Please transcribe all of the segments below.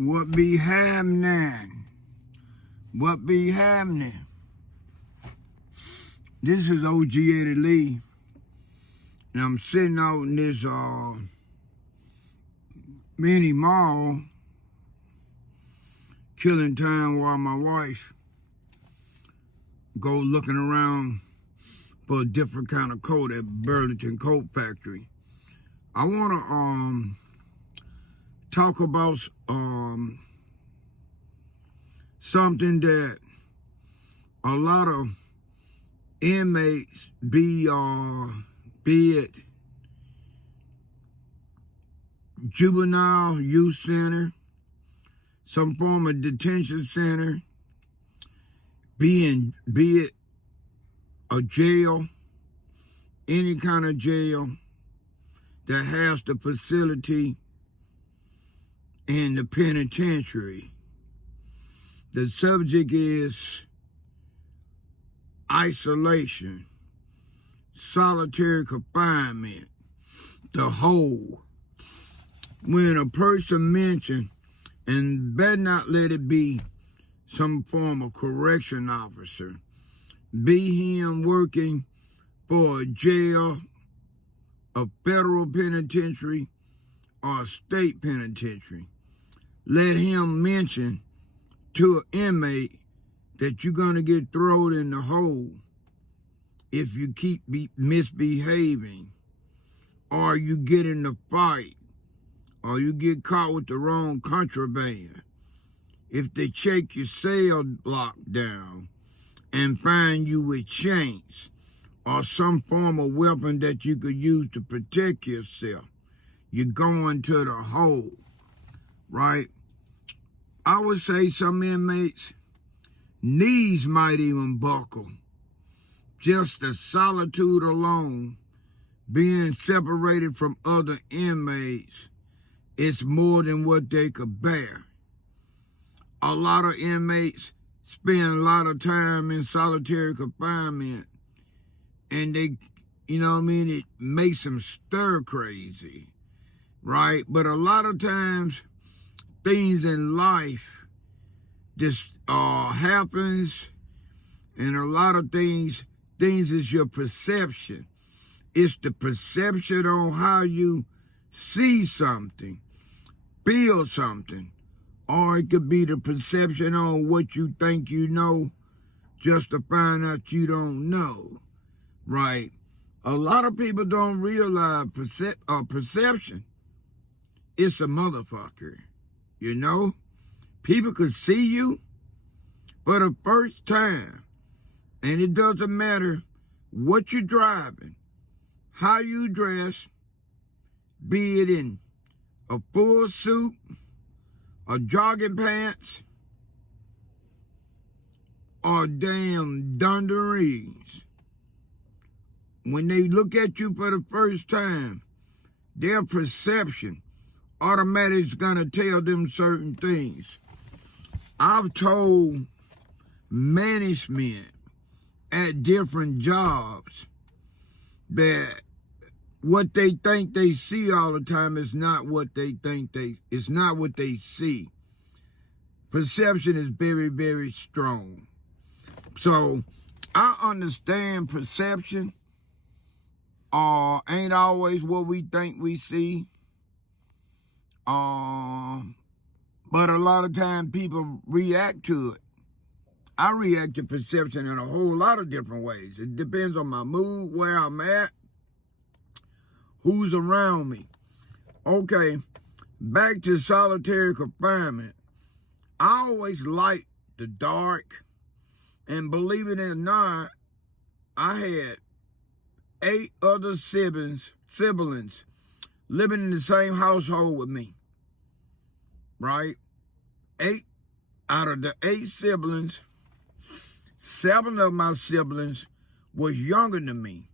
What be happening? What be happening? This is OG Eddie Lee, and I'm sitting out in this mini mall, killing time while my wife go looking around for a different kind of coat at Burlington Coat Factory. I want to talk about something that a lot of inmates, be it juvenile youth center, some form of detention center, be it a jail, any kind of jail that has the facility in the penitentiary. The subject is isolation, solitary confinement, the whole. When a person mentioned, and better not let it be some form of correction officer, be him working for a jail, a federal penitentiary, or a state penitentiary, let him mention to an inmate that you're going to get thrown in the hole if you keep misbehaving, or you get in a fight, or you get caught with the wrong contraband. If they check your cell block down and find you with chains or some form of weapon that you could use to protect yourself, you're going to the hole, right? I would say some inmates' knees might even buckle. Just the solitude alone, being separated from other inmates, it's more than what they could bear. A lot of inmates spend a lot of time in solitary confinement, and they, it makes them stir crazy, right? But a lot of times, things in life just happens, and a lot of things is your perception. It's the perception on how you see something, feel something, or it could be the perception on what you think you know just to find out you don't know, right? A lot of people don't realize perception. It's a motherfucker, People could see you for the first time, and it doesn't matter what you're driving, how you dress, be it in a full suit, or jogging pants, or damn dungarees. When they look at you for the first time, their perception automatically is gonna tell them certain things. I've told management at different jobs that what they think they see all the time is not what they it's not what they see. Perception is very, very strong. So I understand perception ain't always what we think we see. But a lot of times people react to it. I react to perception in a whole lot of different ways. It depends on my mood, where I'm at, who's around me. Okay, back to solitary confinement. I always liked the dark, and believe it or not, I had 8 other siblings living in the same household with me, right? 8 out of the 8 siblings, 7 of my siblings was younger than me,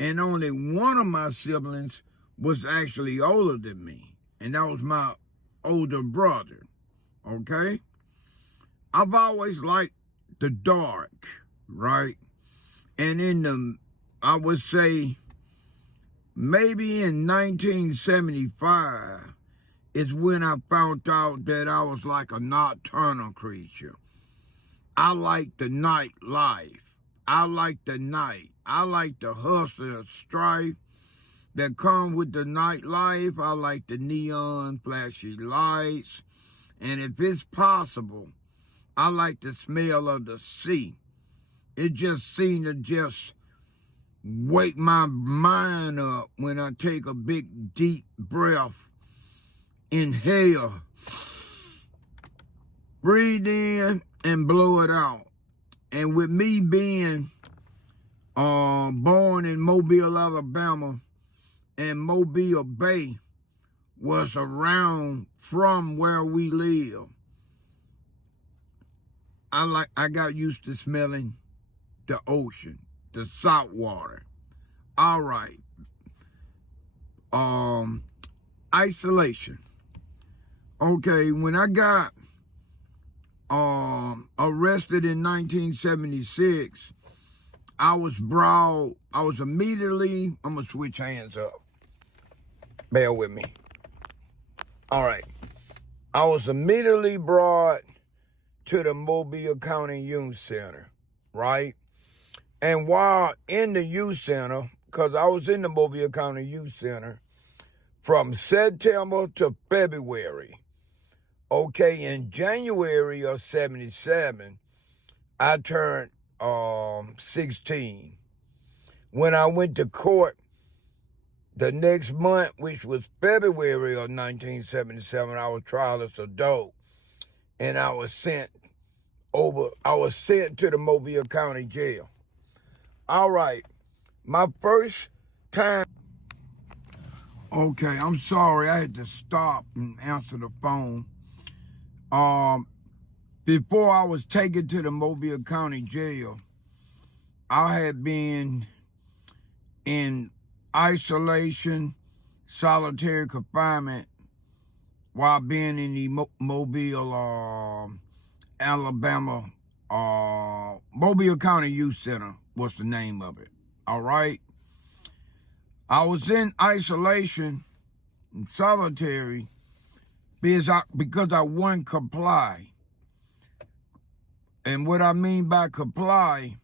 and only one of my siblings was actually older than me, and that was my older brother, okay? I've always liked the dark, right? And I would say, maybe in 1975, is when I found out that I was like a nocturnal creature. I like the night life. I like the night. I like the hustle and strife that come with the nightlife. I like the neon flashy lights. And if it's possible, I like the smell of the sea. It just seemed to just wake my mind up when I take a big deep breath, inhale, breathe in and blow it out. And with me being born in Mobile, Alabama, and Mobile Bay was around from where we live, I got used to smelling the ocean, the salt water. All right. Isolation. Okay, when I got arrested in 1976, I was immediately, I'm gonna switch hands up. Bear with me. All right. I was immediately brought to the Mobile County Youth Center, right? And while in the youth center, because I was in the Mobile County Youth Center from September to February. Okay, in January of 77, I turned 16. When I went to court the next month, which was February of 1977, I was tried as adult, and I was sent to the Mobile County Jail. All right, my first time. Okay, I'm sorry, I had to stop and answer the phone. Before I was taken to the Mobile County Jail, I had been in isolation, solitary confinement, while being in the Mobile, Alabama, Mobile County Youth Center was the name of it. All right. I was in isolation and solitary because I wouldn't comply. And what I mean by comply,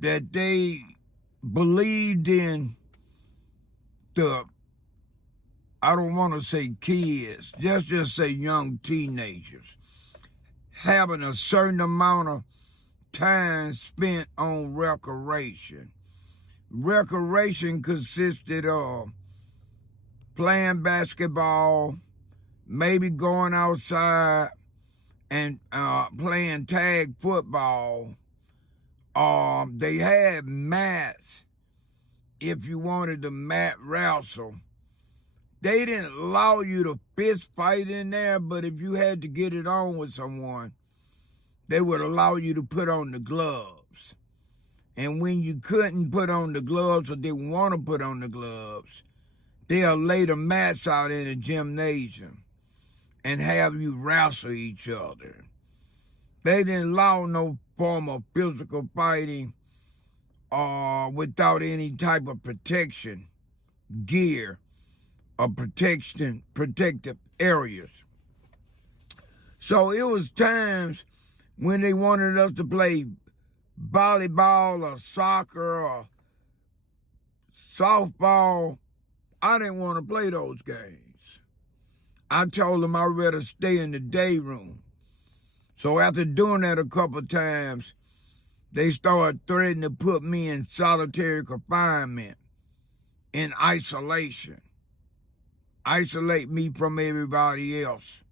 that they believed in the, I don't want to say kids, just say young teenagers, having a certain amount of time spent on recreation. Recreation consisted of playing basketball, maybe going outside and playing tag football. They had mats if you wanted to mat wrestle. They didn't allow you to fist fight in there, but if you had to get it on with someone, they would allow you to put on the gloves. And when you couldn't put on the gloves or didn't want to put on the gloves, they'll lay the mats out in a gymnasium and have you wrestle each other. They didn't allow no form of physical fighting without any type of protection, gear, or protective areas. So it was times when they wanted us to play volleyball or soccer or softball. I didn't want to play those games. I told them I'd rather stay in the day room. So after doing that a couple of times, they started threatening to put me in solitary confinement, in isolation. Isolate me from everybody else.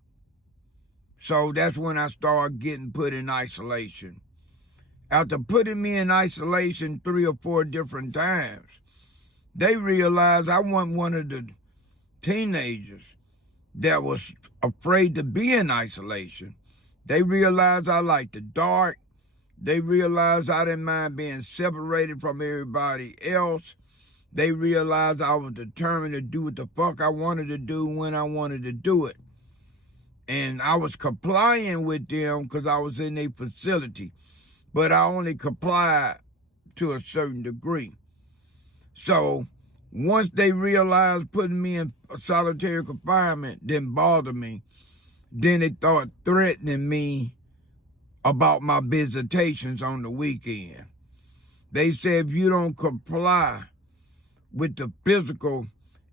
So that's when I started getting put in isolation. After putting me in isolation 3 or 4 different times, they realized I wasn't one of the teenagers that was afraid to be in isolation. They realized I liked the dark. They realized I didn't mind being separated from everybody else. They realized I was determined to do what the fuck I wanted to do when I wanted to do it. And I was complying with them because I was in a facility. But I only complied to a certain degree. So Once they realized putting me in solitary confinement didn't bother me, then they started threatening me about my visitations on the weekend. They said if you don't comply with the physical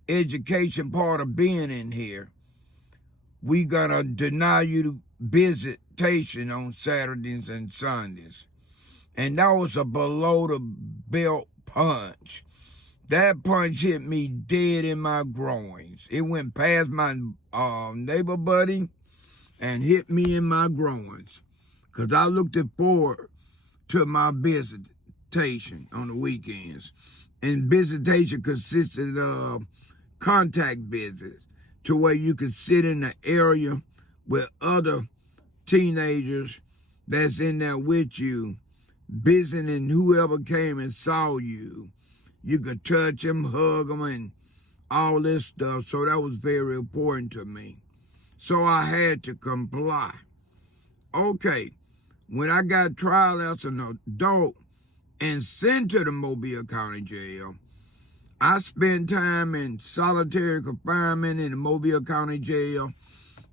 education part of being in here, we gonna deny you visitation on Saturdays and Sundays. And that was a below the belt punch. That punch hit me dead in my groins. It went past my neighbor buddy and hit me in my groins. Because I looked forward to my visitation on the weekends. And visitation consisted of contact visits to where you could sit in the area with other teenagers that's in there with you, visiting whoever came and saw you. You could touch them, hug them, and all this stuff. So that was very important to me. So I had to comply. Okay, when I got trial as an adult and sent to the Mobile County Jail, I spent time in solitary confinement in the Mobile County Jail.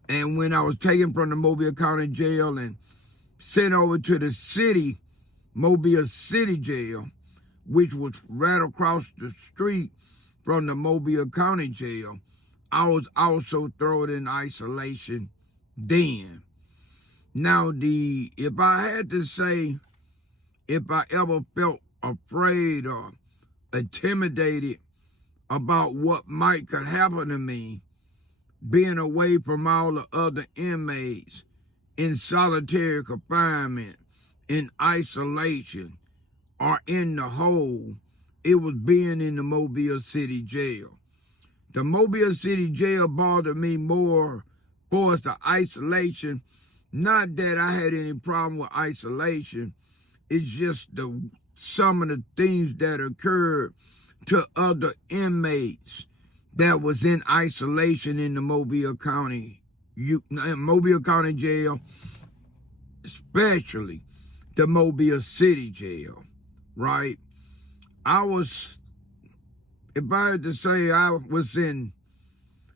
And when I was taken from the Mobile County Jail and sent over to the city, Mobile City Jail, which was right across the street from the Mobile County Jail, I was also thrown in isolation then. Now, if I had to say if I ever felt afraid or intimidated about what might could happen to me being away from all the other inmates in solitary confinement, in isolation, or in the hole, it was being in the Mobile City Jail. The Mobile City Jail bothered me more for the isolation. Not that I had any problem with isolation. It's just some of the things that occurred to other inmates that was in isolation in the Mobile County Jail, especially the Mobile City Jail, right? If I had to say I was in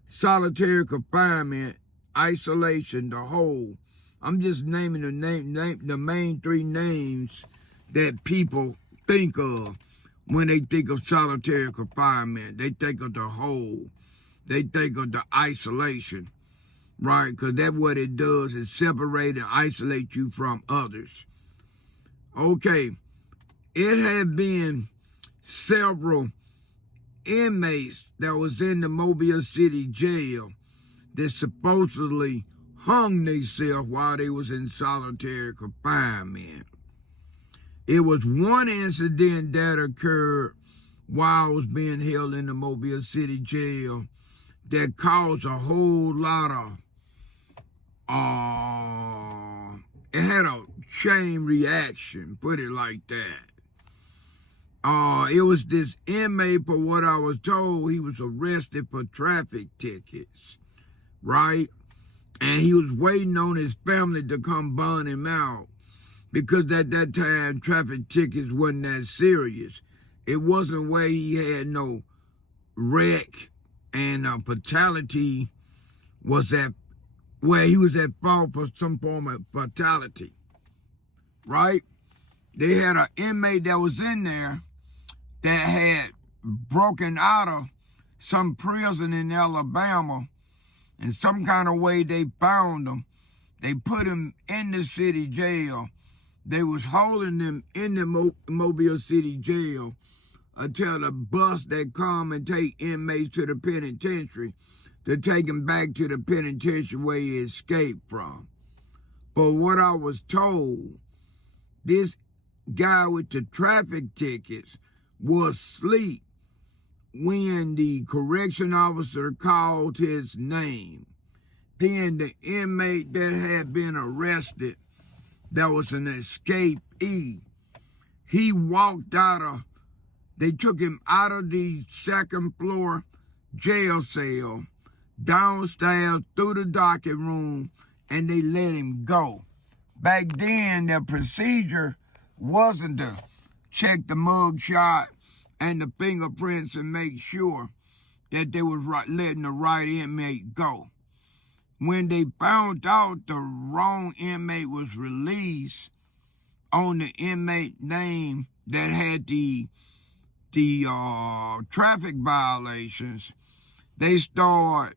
solitary confinement, isolation, the whole, I'm just naming the main three names that people think of when they think of solitary confinement. They think of the whole. They think of the isolation, right? Because that's what it does, is separate and isolate you from others. Okay, it had been several inmates that was in the Mobile City Jail that supposedly hung themselves while they was in solitary confinement. It was one incident that occurred while I was being held in the Mobile City Jail that caused a whole lot of, it had a chain reaction, put it like that. It was this inmate, for what I was told, he was arrested for traffic tickets, right? And he was waiting on his family to come bond him out, because at that time, traffic tickets wasn't that serious. It wasn't where he had no wreck and fatality, was that where he was at fault for some form of fatality, right? They had an inmate that was in there that had broken out of some prison in Alabama, and some kind of way they found him. They put him in the city jail. They was holding him in the Mobile City Jail until the bus that come and take inmates to the penitentiary to take him back to the penitentiary where he escaped from. But what I was told, this guy with the traffic tickets was asleep when the correction officer called his name. Then the inmate that had been arrested, that was an escapee, he walked they took him out of the second floor jail cell, downstairs through the docket room, and they let him go. Back then, the procedure wasn't to check the mug shot and the fingerprints and make sure that they was letting the right inmate go. When they found out the wrong inmate was released on the inmate name that had the traffic violations, they start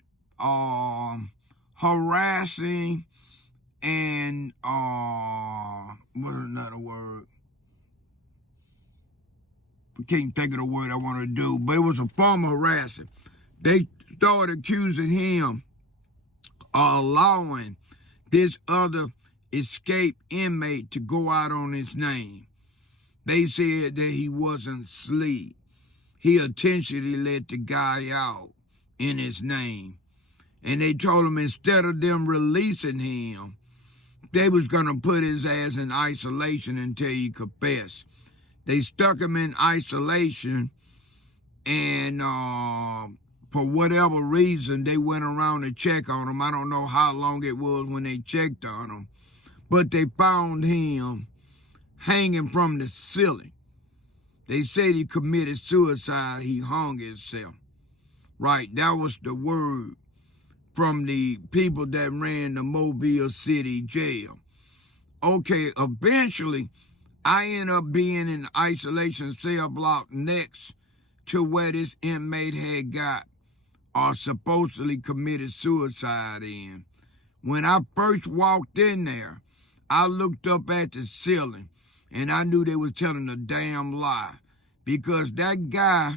harassing and what's another word? I can't think of the word I want to do, but it was a form of harassing. They started accusing him of allowing this other escaped inmate to go out on his name. They said that he wasn't asleep. He intentionally let the guy out in his name. And they told him instead of them releasing him, they was going to put his ass in isolation until he confessed. They stuck him in isolation, and for whatever reason, they went around to check on him. I don't know how long it was when they checked on him, but they found him hanging from the ceiling. They said he committed suicide. He hung himself. Right, that was the word from the people that ran the Mobile City jail. Okay, eventually, I ended up being in the isolation cell block next to where this inmate had got or supposedly committed suicide in. When I first walked in there, I looked up at the ceiling and I knew they was telling a damn lie, because that guy,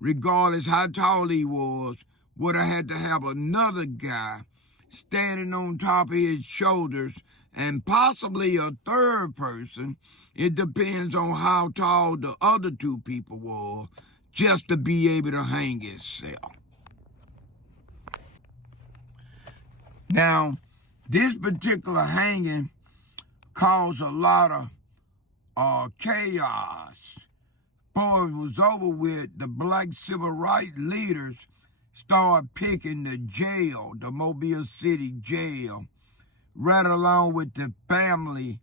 regardless how tall he was, would have had to have another guy standing on top of his shoulders, and possibly a third person. It depends on how tall the other two people were, just to be able to hang himself. Now, this particular hanging caused a lot of chaos. Before it was over with, the black civil rights leaders started picking the jail, the Mobile City jail, right along with the family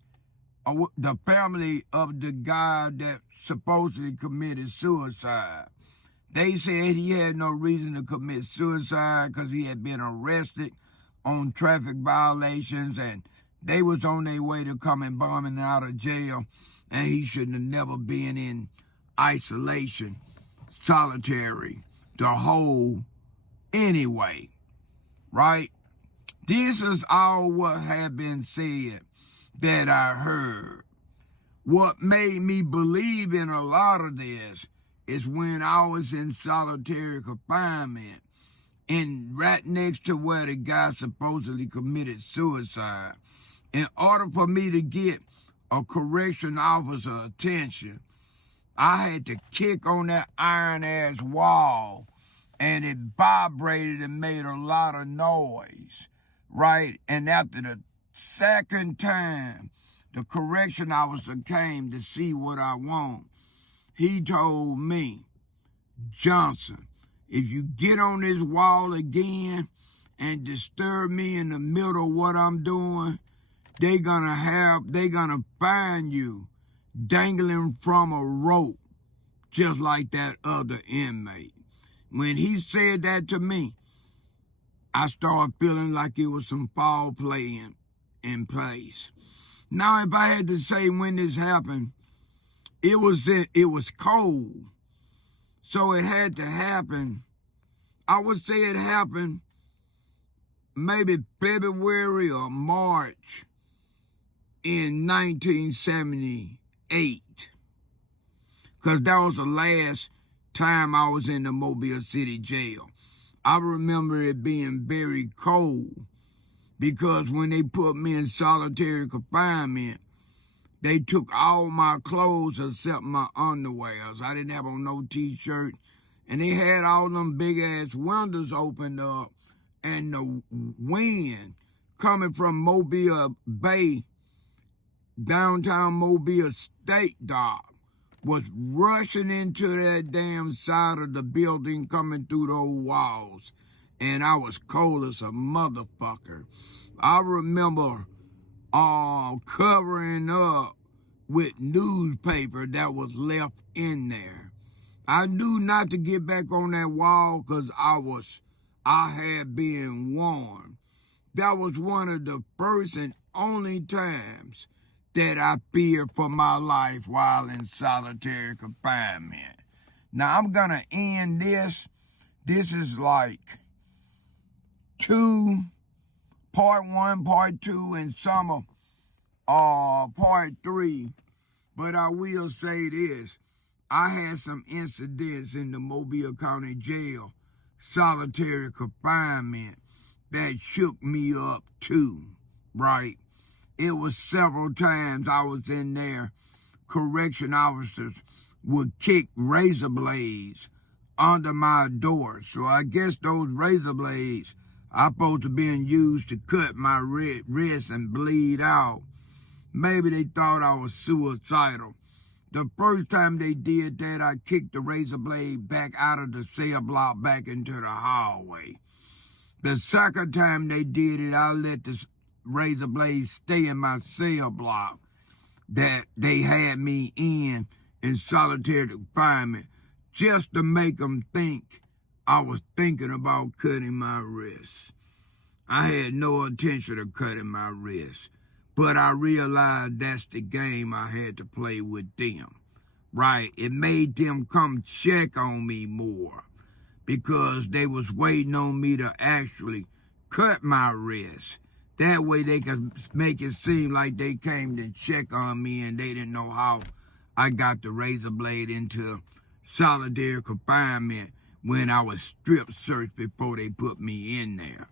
of the guy that supposedly committed suicide. They said he had no reason to commit suicide because he had been arrested on traffic violations, and they was on their way to coming bombing out of jail, and he shouldn't have never been in isolation, solitary, the whole anyway, right? This is all what had been said that I heard. What made me believe in a lot of this is when I was in solitary confinement and right next to where the guy supposedly committed suicide. In order for me to get a correction officer attention, I had to kick on that iron-ass wall, and it vibrated and made a lot of noise, right? And after the second time, the correction officer came to see what I want. He told me, Johnson, if you get on this wall again and disturb me in the middle of what I'm doing, they're gonna find you dangling from a rope, just like that other inmate. When he said that to me, I started feeling like it was some foul play in place. Now, if I had to say when this happened, it was cold, so it had to happen. I would say it happened maybe February or March in 1978, because that was the last time I was in the Mobile City jail. I remember it being very cold, because when they put me in solitary confinement, they took all my clothes except my underwears. I didn't have on no t-shirt, and they had all them big-ass windows opened up, and the wind coming from Mobile Bay, downtown Mobile State Dock, was rushing into that damn side of the building, coming through those walls, and I was cold as a motherfucker. I remember covering up with newspaper that was left in there. I knew not to get back on that wall because I had been warned. That was one of the first and only times that I feared for my life while in solitary confinement. Now I'm gonna end this. This is like part 1, part 2, and some of part 3. But I will say this. I had some incidents in the Mobile County Jail, solitary confinement, that shook me up too, right? It was several times I was in there, correction officers would kick razor blades under my door. So I guess those razor blades are supposed to be used to cut my wrist and bleed out. Maybe they thought I was suicidal. The first time they did that, I kicked the razor blade back out of the cell block back into the hallway. The second time they did it, I let the razor blade stay in my cell block that they had me in solitary confinement, just to make them think I was thinking about cutting my wrist. I had no intention of cutting my wrist, but I realized that's the game I had to play with them, right? It made them come check on me more because they was waiting on me to actually cut my wrist. That way they could make it seem like they came to check on me and they didn't know how I got the razor blade into solitary confinement when I was strip searched before they put me in there.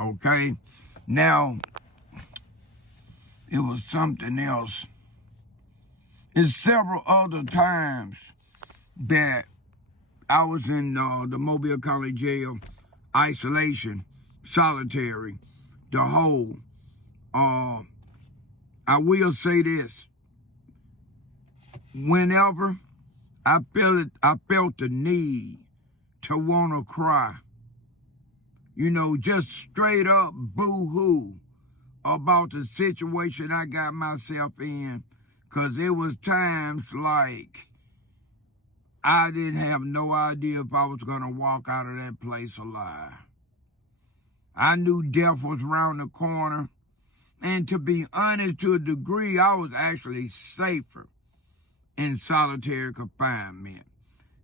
Okay? Now, it was something else. It's several other times that I was in the Mobile County Jail, isolation, solitary, the whole. I will say this. Whenever I felt the need to want to cry, just straight up boo-hoo about the situation I got myself in, because it was times like I didn't have no idea if I was going to walk out of that place alive. I knew death was around the corner, and to be honest, to a degree, I was actually safer in solitary confinement,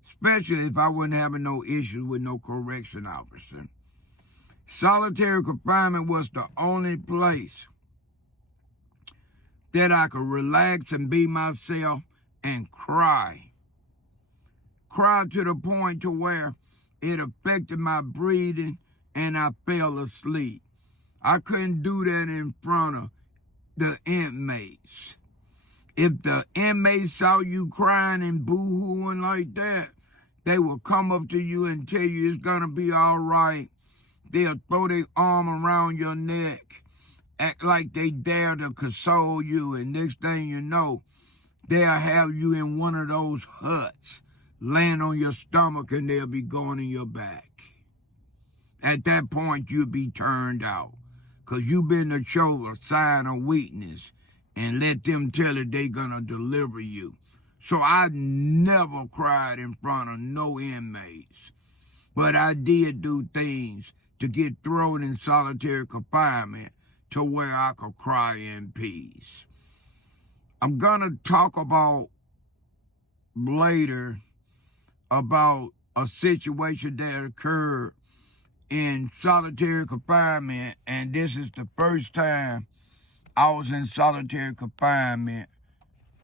especially if I wasn't having no issues with no correction officer. Solitary confinement was the only place that I could relax and be myself and cry. Cry to the point to where it affected my breathing and I fell asleep. I couldn't do that in front of the inmates. If the inmates saw you crying and boo-hooing like that, they would come up to you and tell you it's gonna be all right. They'll throw their arm around your neck, act like they dare to console you, and next thing you know, they'll have you in one of those huts, laying on your stomach, and they'll be going in your back. At that point, you'll be turned out, because you've been to show a sign of weakness and let them tell it they're going to deliver you. So I never cried in front of no inmates, but I did do things to get thrown in solitary confinement to where I could cry in peace. I'm going to talk about later about a situation that occurred in solitary confinement, and this is the first time I was in solitary confinement